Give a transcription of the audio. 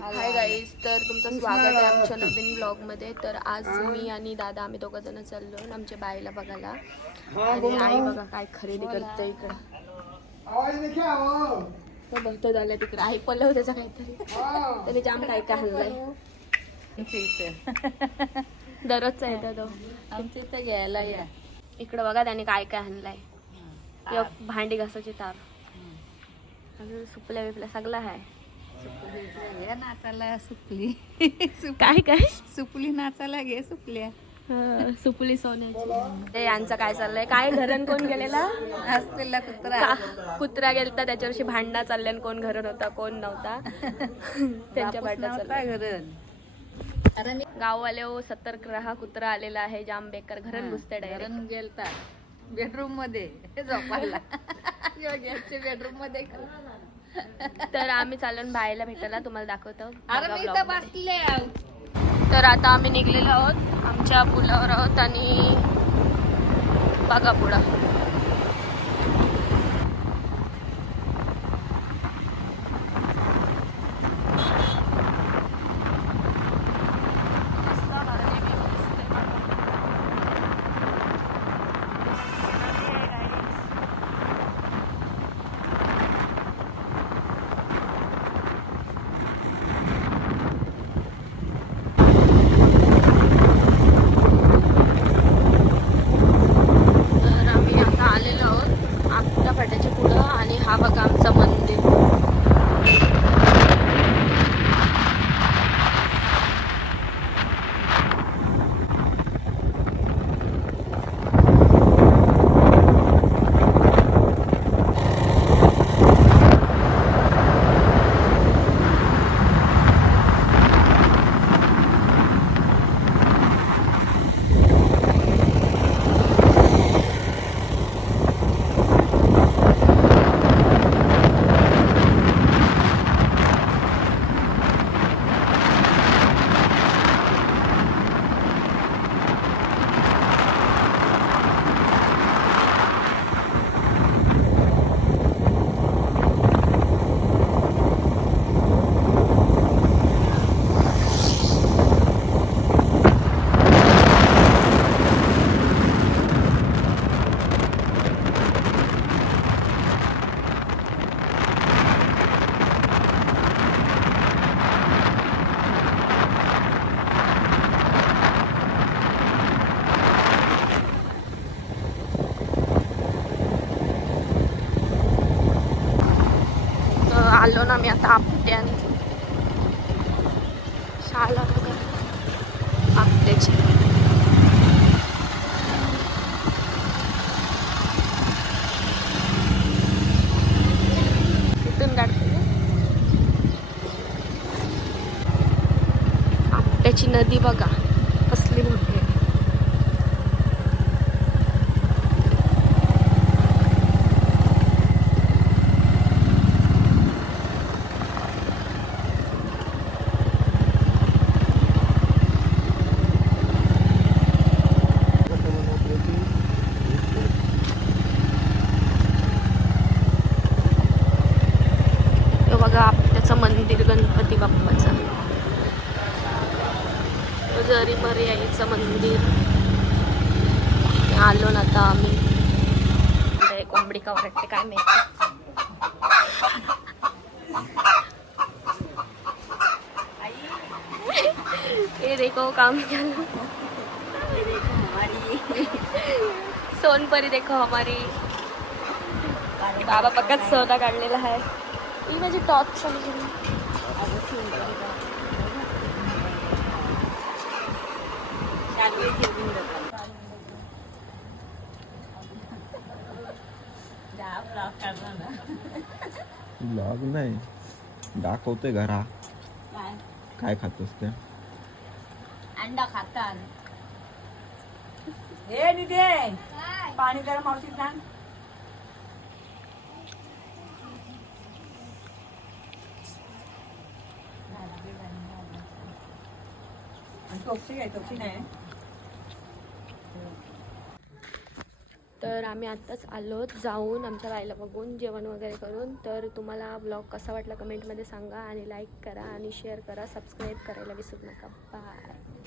Hi guys तर तुमचं स्वागत आहे आमच्या नवीन ब्लॉगमध्ये तर आज मी आणि दादा आम्ही दोघं जण चाललो आमच्या बाईला बघायला. आणि आई बघा काय खरेदी करते इकडं. तो बघतो झालं तिकडं. आई पलव त्याचा काहीतरी. त्याने जाम काय काय हल्लाय दररोजचा येतो तो आमच्या इथं घ्यायला या. इकडं बघा त्याने काय काय आणलाय. एक भांडी घासाची तार. अजून सुपल्या बिपल्या सगळं आहे. या नाचाला सुपली काय काय? सुपली नाचाला घे सुपल्या हा, सुपली सोन्याची. ते यांचं काय चाललंय? काय घरण कोण गेलेला? असलेला कुत्रा. कुत्रा गेलता त्याच्यावरशी भांडणा चालल्या आणि कोण घरण होता कोण नव्हता? त्यांच्या भांडणा अरे मी गाववाले हो सतर्क राहा कुत्रा आलेला आहे जाम बेकार घरण घुसते घरून गेलता. बेडरूममध्ये झोपायला. बेडरूममध्ये तर आम्ही चालून बायला भेटायला तुम्हाला दाखवतो अरे मी. बसले. तर आता आम्ही निघलेलो आहोत आमच्या पुलावर आहोत आणि बघा पुढं तर ना मी आता आपट्यान. शाला बघा आपट्याची. इथून काढते आपट्याची नदी बघा कसली मोठी आहे हे बघा आपट्याचं मंदिर गणपती बाप्पाचं. जरी मरे यायचं मंदिर. आलो ना आता आम्ही. कोंबडी का वाटते काय माहिती. ये देखो काम सोनपरी देखो हमारी. बाबा पक्काच सोना काढलेला आहे. ही माझी टॉप समजून ब्लॉग नाही. दाखवतोय घरा. काय? खातोस ते? अंडा खातात. हे निधे पाणी जरा मावशी सांग टोपशी काय टोपशी नाही तर आम्ही आत्ताच आलो जाऊन आमच्या बाईला बघून जेवण वगैरे करून. तर तुम्हाला ब्लॉग कसा वाटला कमेंटमध्ये सांगा आणि लाईक करा आणि शेअर करा सबस्क्राईब करायला विसरू नका. बाय